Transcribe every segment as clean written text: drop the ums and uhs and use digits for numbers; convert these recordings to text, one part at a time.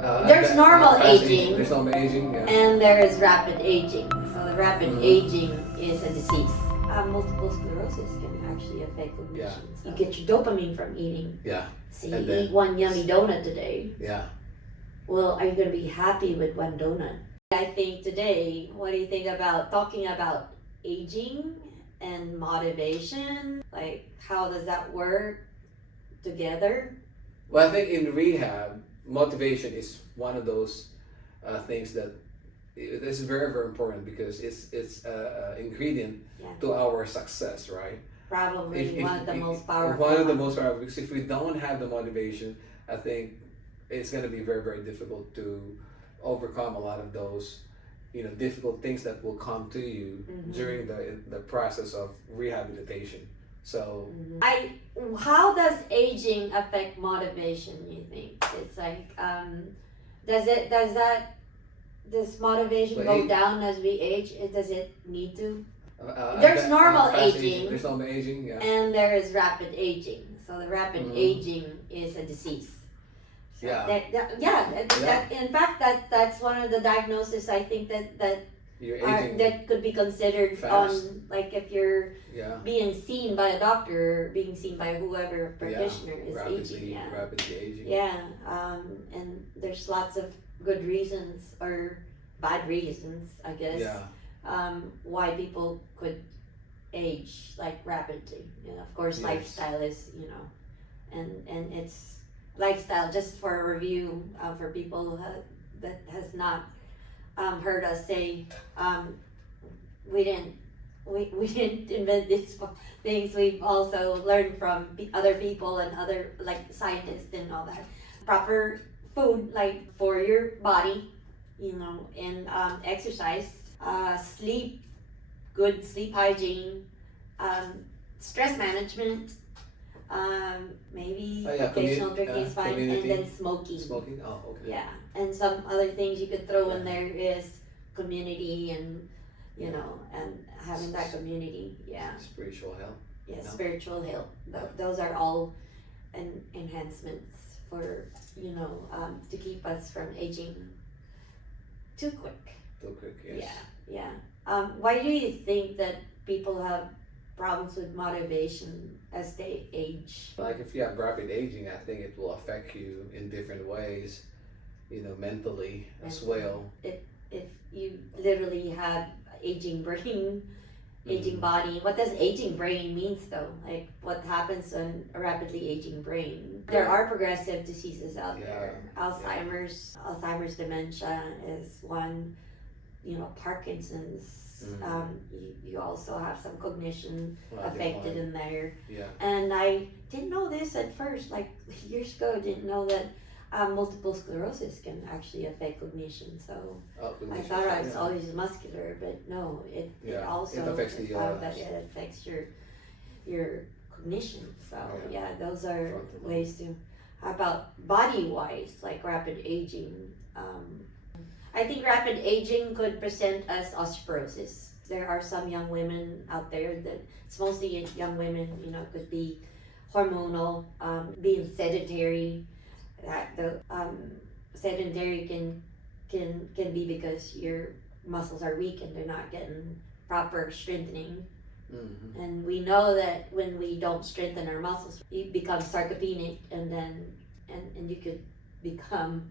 There's normal fast aging. There's normal aging, yeah. And there is rapid aging. So the rapid aging is a disease. Multiple sclerosis can actually affect cognition. You get your dopamine from eating. Yeah. So you eat one yummy donut today. Yeah. Well, are you going to be happy with one donut? I think today, what do you think about talking about aging and motivation? Like, how does that work together? Well, I think in rehab, motivation is one of those things that is very, very important because it's ingredient to our success, right? Probably one of the most powerful. One of the most powerful, because if we don't have the motivation, I think it's going to be very, very difficult to overcome a lot of those, difficult things that will come to you during the process of rehabilitation. So, how does aging affect motivation? You think it's like, does motivation go down as we age? Does it need to? There's normal aging. There's normal aging, yeah. And there is rapid aging. So the rapid aging is a disease. So in fact, that's one of the diagnoses I think that could be considered on, like, if you're being seen by a doctor, being seen by whoever practitioner is aging. Rapidly aging. Yeah, and there's lots of good reasons or bad reasons, I guess. Why people could age like rapidly. Of course, lifestyle is, and it's lifestyle. Just for a review, for people that has not heard us say, we didn't invent these things. We've also learned from other people and other, like, scientists and all that. Proper food, like, for your body, and exercise, sleep, good sleep hygiene, stress management, maybe occasional drinking is fine, and then smoking. Smoking? Oh, okay. Yeah, and some other things you could throw in there is community and, and having that community. Yeah. Spiritual health. Yeah, spiritual health. Those are all enhancements for, to keep us from aging too quick. Too quick, yes. Yeah. Why do you think that people have problems with motivation as they age? Like, if you have rapid aging, I think it will affect you in different ways, mentally as well. If you literally have aging brain, aging body, what does aging brain means though? Like, what happens in a rapidly aging brain? There are progressive diseases out there. Alzheimer's dementia is one. Parkinson's. You also have some cognition affected in there. Yeah. And I didn't know this at first, like years ago. I didn't know that multiple sclerosis can actually affect cognition. So I thought it was always muscular, but no, it also affects it affects your cognition. So those are ways to. How about body-wise, like rapid aging? I think rapid aging could present as osteoporosis. There are some young women out there that, it's mostly young women, could be hormonal, being sedentary. The sedentary can be because your muscles are weak and they're not getting proper strengthening. And we know that when we don't strengthen our muscles, you become sarcopenic, and then and you could become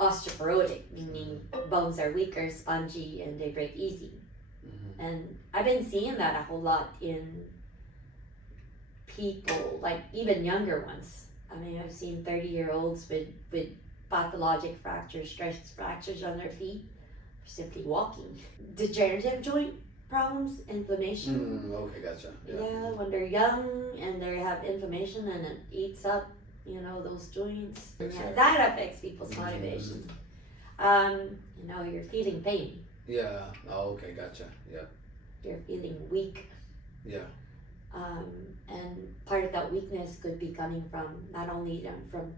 osteoporotic, meaning bones are weaker, spongy, and they break easy. And I've been seeing that a whole lot in people, like even younger ones. I mean, I've seen 30-year-olds with pathologic fractures, stress fractures on their feet, simply walking. Degenerative joint problems, inflammation. Okay, gotcha. Yeah, when they're young and they have inflammation and it eats up, those joints. Exactly. That affects people's motivation. You're feeling pain. Yeah. Oh, okay, gotcha. Yeah. You're feeling weak. Yeah. And part of that weakness could be coming from not only from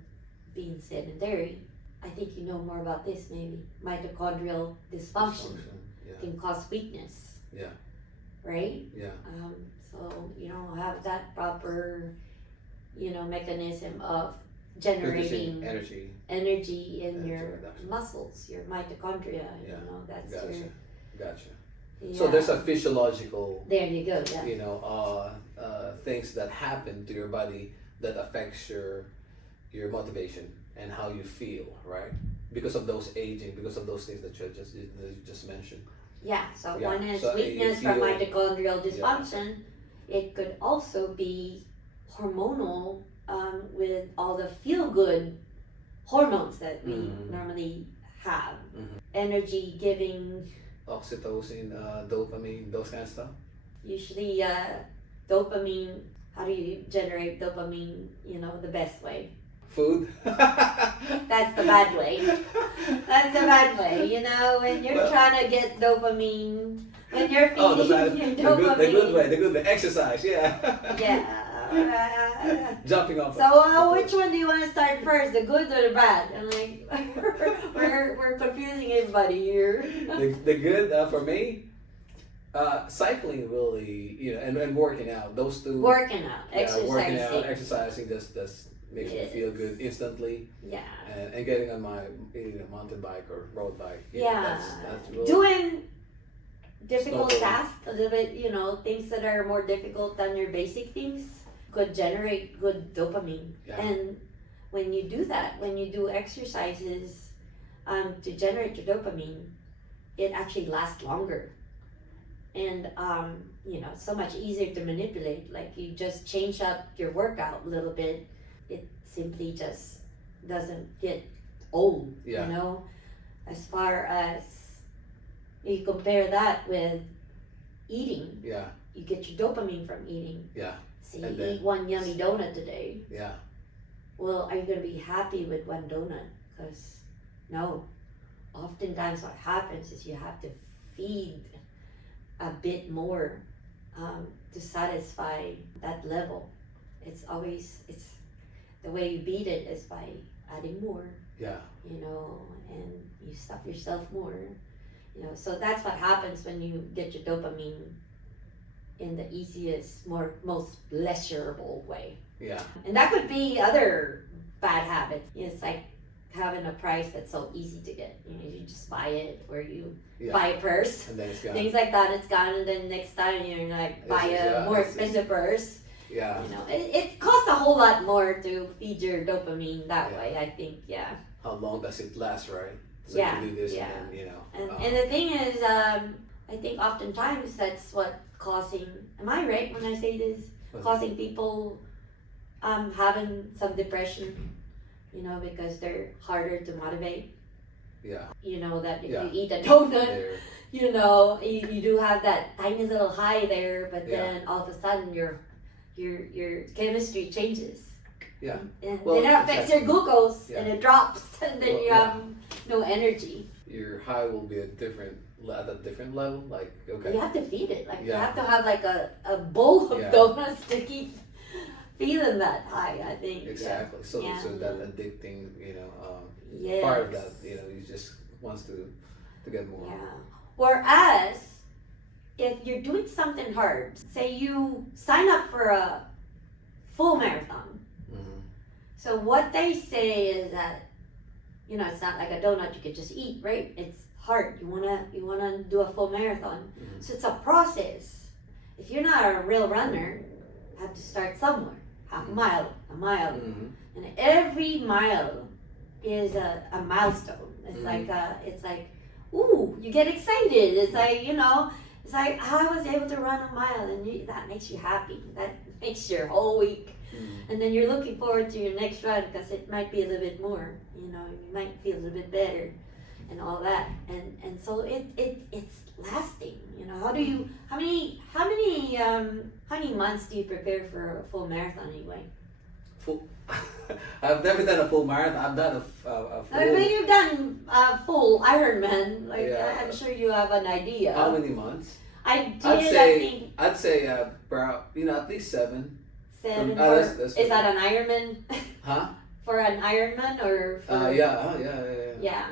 being sedentary. I think you know more about this, maybe. Mitochondrial dysfunction can cause weakness. Yeah. Right? Yeah. So you don't have that proper, mechanism of generating energy energy in Energy your reduction. muscles, your mitochondria. Yeah. You know, that's Gotcha. your. Gotcha. Yeah. So there's a physiological, There you go. Yeah. things that happen to your body that affects your motivation and how you feel, right? Because of those aging, because of those things that you just mentioned. Yeah. So Yeah. one is So weakness you from feel- mitochondrial dysfunction. It could also be hormonal with all the feel-good hormones that we normally have. Energy giving. Oxytocin, dopamine, those kind of stuff. Usually, dopamine. How do you generate dopamine? You know, the best way. Food. That's the bad way. That's the bad way. You know, when you're trying to get dopamine, when you're feeding your dopamine. The good way. Exercise, yeah. Yeah. Jumping off. So, which one do you want to start first, the good or the bad? I'm like, we're confusing everybody here. The good for me, cycling really, and working out. Those two. Working out, exercising. Working out, exercising. Just makes me feel good instantly. Yeah. And getting on my mountain bike or road bike. That's really doing difficult Snowboarding. tasks a little bit. Things that are more difficult than your basic things could generate good dopamine. Yeah. And when you do that, when you do exercises to generate your dopamine, it actually lasts longer. And so much easier to manipulate. Like you just change up your workout a little bit, it simply just doesn't get old. Yeah. As far as you compare that with eating, Yeah. you get your dopamine from eating. Yeah. So you And then- eat one yummy donut today. Yeah. Well, are you going to be happy with one donut? Because no. Oftentimes what happens is you have to feed a bit more to satisfy that level. It's the way you beat it is by adding more, Yeah. and you stuff yourself more, so that's what happens when you get your dopamine in the easiest, most pleasurable way. Yeah. And that could be other bad habits. It's like having a price that's so easy to get. You just buy it, or you Yeah. buy a purse. And then it's gone. Things like that, it's gone, and then next time you're like buy a more expensive purse. Yeah. It costs a whole lot more to feed your dopamine that way. I think, yeah. How long does it last, right? So Yeah, if you do this, yeah. and then And the thing is, I think oftentimes that's what causing. Am I right when I say this? Causing people having some depression. Because they're harder to motivate. Yeah. That if Yeah. you eat a donut, There. you do have that tiny little high there, but Yeah. then all of a sudden your chemistry changes. Yeah. And Well, then it affects your glucose, Yeah. and it drops, and then Well, you yeah. have no energy. Your high will be at a different level. Like, okay. You have to feed it. Like you Yeah. have to have like a bowl of Yeah. donuts to keep feeling that high. I think. Exactly. So Yeah. that addicting, Yes. part of that, he just wants to get more. Yeah. Whereas, if you're doing something hard, say you sign up for a full marathon. Mm-hmm. So what they say is that, it's not like a donut you could just eat, right? It's hard. You wanna do a full marathon. Mhm. So it's a process. If you're not a real runner, you have to start somewhere. Half a mile, Mm-hmm. and every mile is a milestone. It's Mhm. it's like, ooh, you get excited. It's like, it's like I was able to run a mile, and that makes you happy. That makes your whole week. Mm-hmm. And then you're looking forward to your next run because it might be a little bit more. You might feel a little bit better, and all that. And so it's lasting. How many months do you prepare for a full marathon anyway? Full. I've never done a full marathon. I've done a full. But you've done full Ironman. Like Yeah. I'm sure you have an idea. How many months? I did. I'd say at least 7. 7. That's Is that an Ironman? Huh? For an Ironman or for? Yeah. Yeah.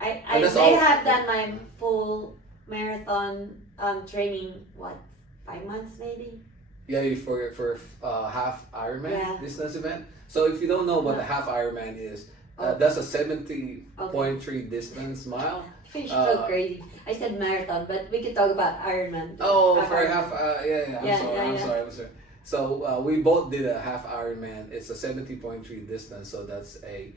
I And that's may all- have done my full marathon training. 5 months maybe? Yeah, for half Ironman Yeah. distance event. So if you don't know what a Uh-huh. half Ironman is, Oh. that's a 70.3 distance mile. You're so crazy. I said marathon, but we could talk about Ironman. Oh, for Ironman. half. Yeah. I'm sorry. So we both did a half Ironman. It's a 70.3 distance. So that's a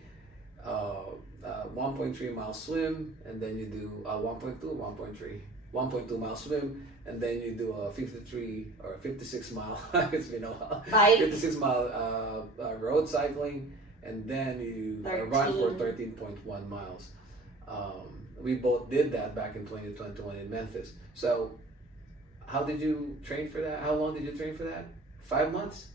1.3 mile swim, and then you do 1.2 mile swim, and then you do a 53 or 56 mile. It's been a while. Bike. 56 mile road cycling, and then you run for 13.1 miles. We both did that back in 2021 in Memphis. So, how did you train for that? How long did you train for that? 5 months?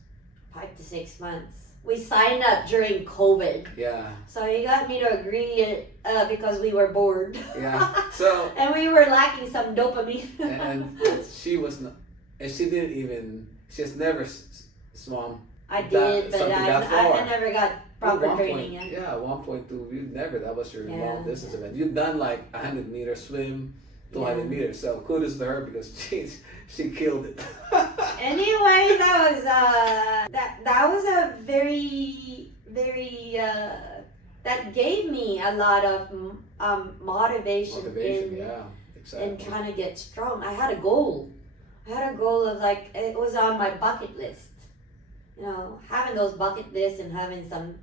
5 to 6 months. We signed up during COVID. Yeah. So he got me to agree because we were bored. Yeah. So. And we were lacking some dopamine. and she was not, and she didn't even. She has never swum. I did, but I never got proper training. Yeah, 1.2. You never. That was your long distance event. You've done like 100-meter swim, 200 meters. So kudos to her because she killed it. Anyway, that was a very that gave me a lot of motivation in trying to get strong. I had a goal. Of like, it was on my bucket list. You know, having those bucket lists and having some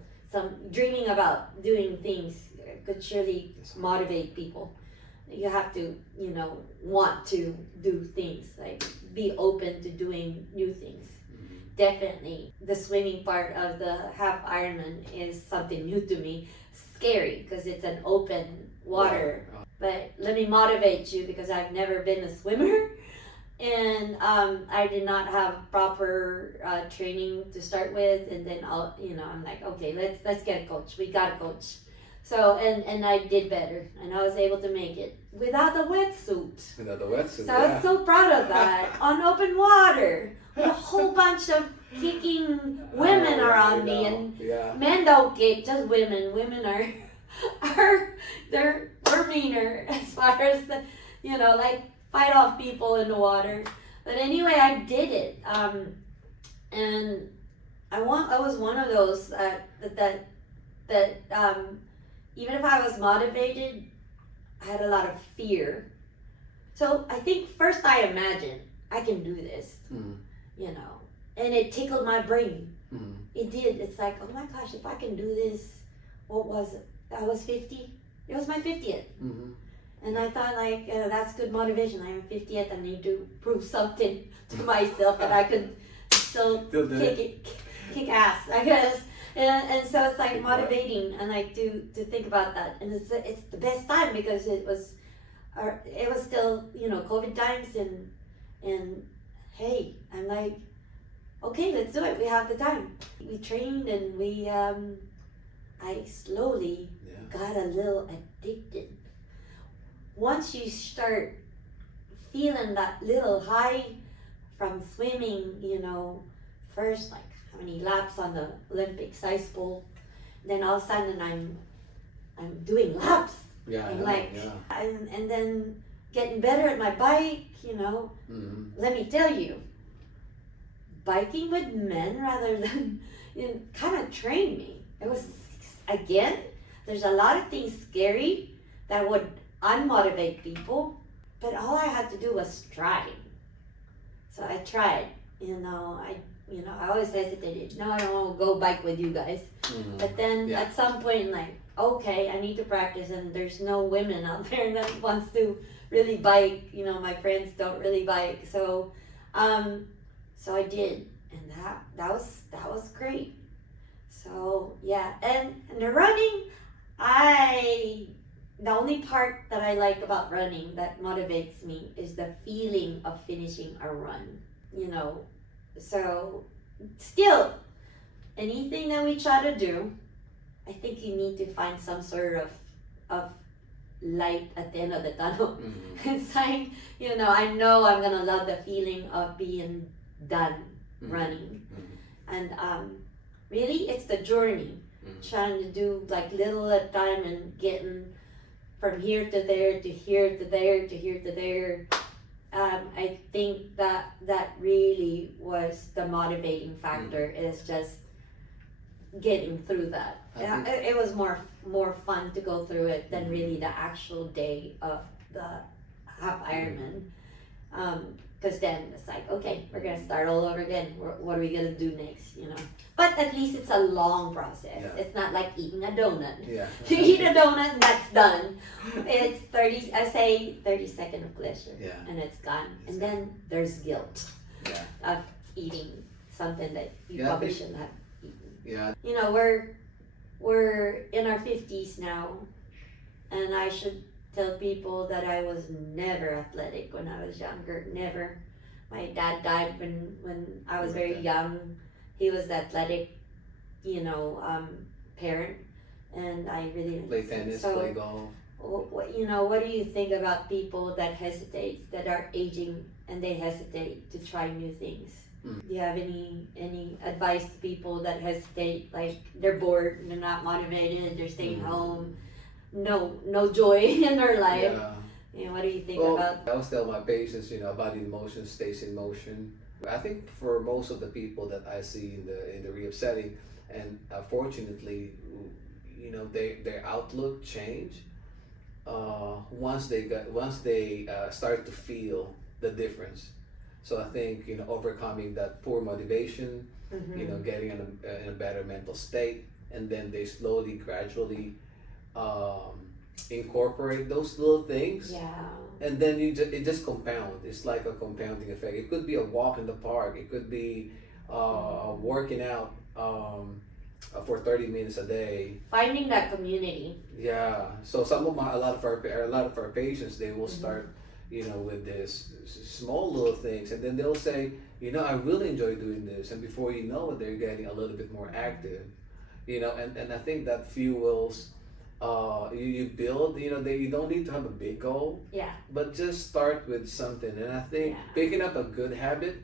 dreaming about doing things could surely motivate people. You have to, want to do things, like be open to doing new things. Mm-hmm. Definitely, the swimming part of the half Ironman is something new to me. Scary because it's an open water. But let me motivate you because I've never been a swimmer. And I did not have proper training to start with, and then I'm like, okay, let's get a coach. We got a coach. So and I did better, and I was able to make it without a wetsuit. So I was so proud of that on open water with a whole bunch of kicking women around me, and men don't kick, just women. Women we're meaner as far as like fight off people in the water. But anyway, I did it, and I was one of those that even if I was motivated, I had a lot of fear. So I think first I imagined I can do this, and it tickled my brain. Mm-hmm. It did. It's like, oh my gosh, if I can do this, what was it? I was 50. It was my 50th. Mm-hmm. And I thought, like, that's good motivation. I'm 50th. I need to prove something to myself that I could still kick ass, I guess. And so it's like motivating, and like to think about that. And it's the best time because it was still COVID times, and hey, I'm like, okay, let's do it. We have the time. We trained, and I slowly got a little addicted. Once you start feeling that little high from swimming, first like how many laps on the Olympic size pool, then all of a sudden I'm doing laps. And then getting better at my bike, Mm-hmm. Let me tell you, biking with men rather than kind of trained me. It was, again, there's a lot of things scary that would unmotivate people, but all I had to do was try. So I tried. I always hesitated. No, I don't want to go bike with you guys. Mm-hmm. But then at some point, like, okay, I need to practice, and there's no women out there that wants to really bike. My friends don't really bike, so I did, and that was great. So yeah, and the running, the only part that I like about running that motivates me is the feeling of finishing a run. So still, anything that we try to do, I think you need to find some sort of light at the end of the tunnel. Mm-hmm. It's like, I know I'm gonna love the feeling of being done running. Mm-hmm. And really, it's the journey. Mm-hmm. Trying to do like little at a time and getting from here to there to here to there to here to there. I think that really was the motivating factor, is just getting through that. It was more fun to go through it than really the actual day of the half Ironman. Because then it's like, okay, we're gonna start all over again. What are we gonna do next? You know. But at least it's a long process. Yeah. It's not like eating a donut. Yeah. You eat a donut and that's done. It's 30 seconds of pleasure. Yeah. And it's gone. And then there's guilt Yeah. of eating something that you Yeah, I probably think- shouldn't have eaten. Yeah. You know, we're in our 50s now, and I should tell people that I was never athletic when I was younger. Never. My dad died when I was very young. He was the athletic, parent, and I really Play tennis, play golf. what do you think about people that hesitate, that are aging and they hesitate to try new things? Do you have any advice to people that hesitate, like they're bored, they're not motivated, they're staying home, no joy in their life? Yeah. What do you think Well, about? I always tell my patients, body in motion stays in motion. I think for most of the people that I see in the rehab setting, and fortunately, their outlook change once they start to feel the difference. So I think overcoming that poor motivation, getting in a better mental state, and then they slowly, gradually incorporate those little things. Yeah. And then it just compounds. It's like a compounding effect. It could be a walk in the park. It could be working out for 30 minutes a day. Finding that community. Yeah. So a lot of our patients, they will start, with this small little things, and then they'll say, I really enjoy doing this, and before you know it, they're getting a little bit more active. And I think that fuels. You build, you don't need to have a big goal, Yeah. but just start with something. And I think picking up a good habit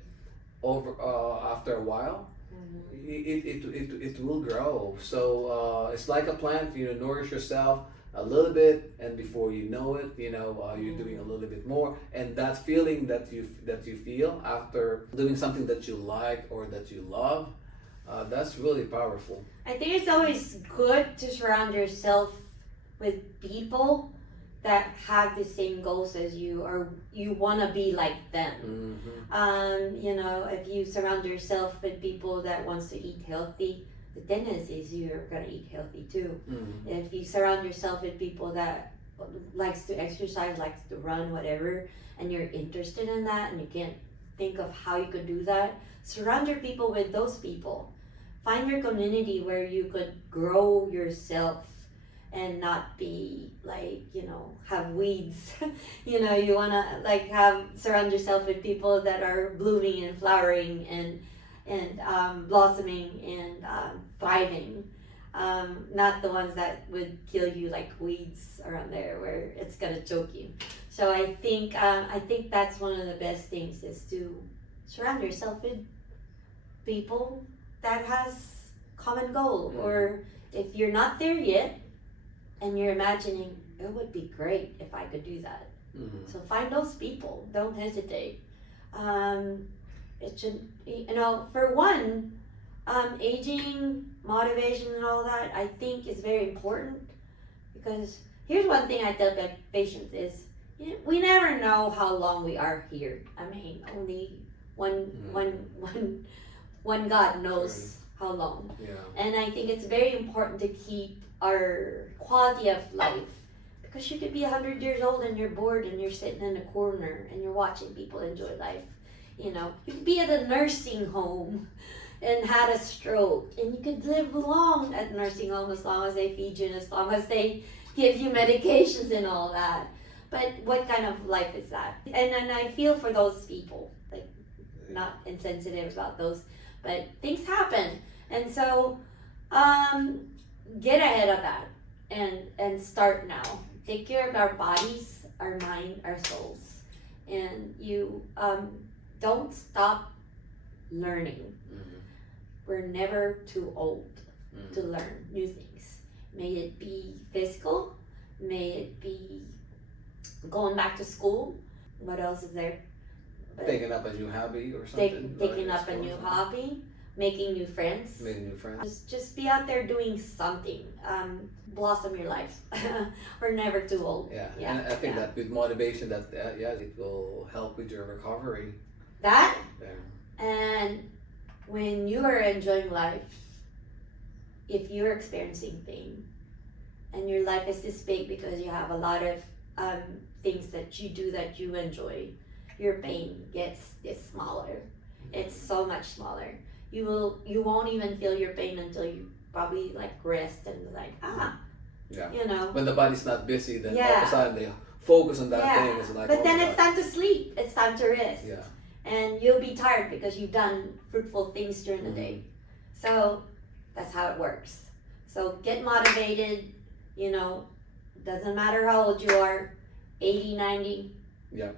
over after a while, it will grow. So it's like a plant. Nourish yourself a little bit, and before you know it, you're doing a little bit more. And that feeling that you feel after doing something that you like or that you love, that's really powerful. I think it's always good to surround yourself with people that have the same goals as you, or you want to be like them. If you surround yourself with people that wants to eat healthy, the tendency is you're gonna eat healthy too. If you surround yourself with people that likes to exercise, likes to run, whatever, and you're interested in that, and you can't think of how you could do that, surround your people with those people. Find your community where you could grow yourself and not be like, have weeds. You wanna surround yourself with people that are blooming and flowering and blossoming and thriving. Not the ones that would kill you like weeds around there where it's gonna choke you. So I think that's one of the best things, is to surround yourself with people that has common goal. Or if you're not there yet and you're imagining, it would be great if I could do that. So find those people. Don't hesitate. It should, for one, aging, motivation and all that, I think is very important, because here's one thing I tell my patients is, we never know how long we are here. I mean, only one God knows how long. Yeah. And I think it's very important to keep our quality of life, because you could be 100 years old and you're bored and you're sitting in a corner and you're watching people enjoy life. You could be at a nursing home and had a stroke, and you could live long at nursing home as long as they feed you and as long as they give you medications and all that. But what kind of life is that? And I feel for those people, like, not insensitive about those, but things happen. And so get ahead of that and start now. Take care of our bodies, our mind, our souls. And you don't stop learning. We're never too old to learn new things. May it be physical, may it be going back to school. What else is there? taking up a new hobby or something. Taking up a new hobby, making new friends. Making new friends. Just be out there doing something. Blossom your life. We're never too old. Yeah, and I think that with motivation, that it will help with your recovery. That Yeah. and when you are enjoying life, if you're experiencing pain, and your life is this big because you have a lot of things that you do that you enjoy, your pain gets smaller. It's so much smaller. You won't even feel your pain until you probably like rest and like Yeah. you know. When the body's not busy, then all Yeah. of a sudden they focus on that Yeah. thing. It's like, But oh then my it's God. time to sleep. It's time to rest. Yeah. And you'll be tired because you've done fruitful things during the day. So that's how it works. So get motivated, you know, doesn't matter how old you are, 80, 90. Yeah.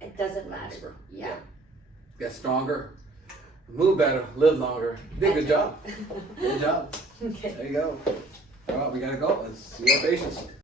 It doesn't matter. Prosper. Yeah. Get stronger, move better, live longer. You did a good job. Good job. Okay. There you go. All right, we gotta go. Let's see our patients.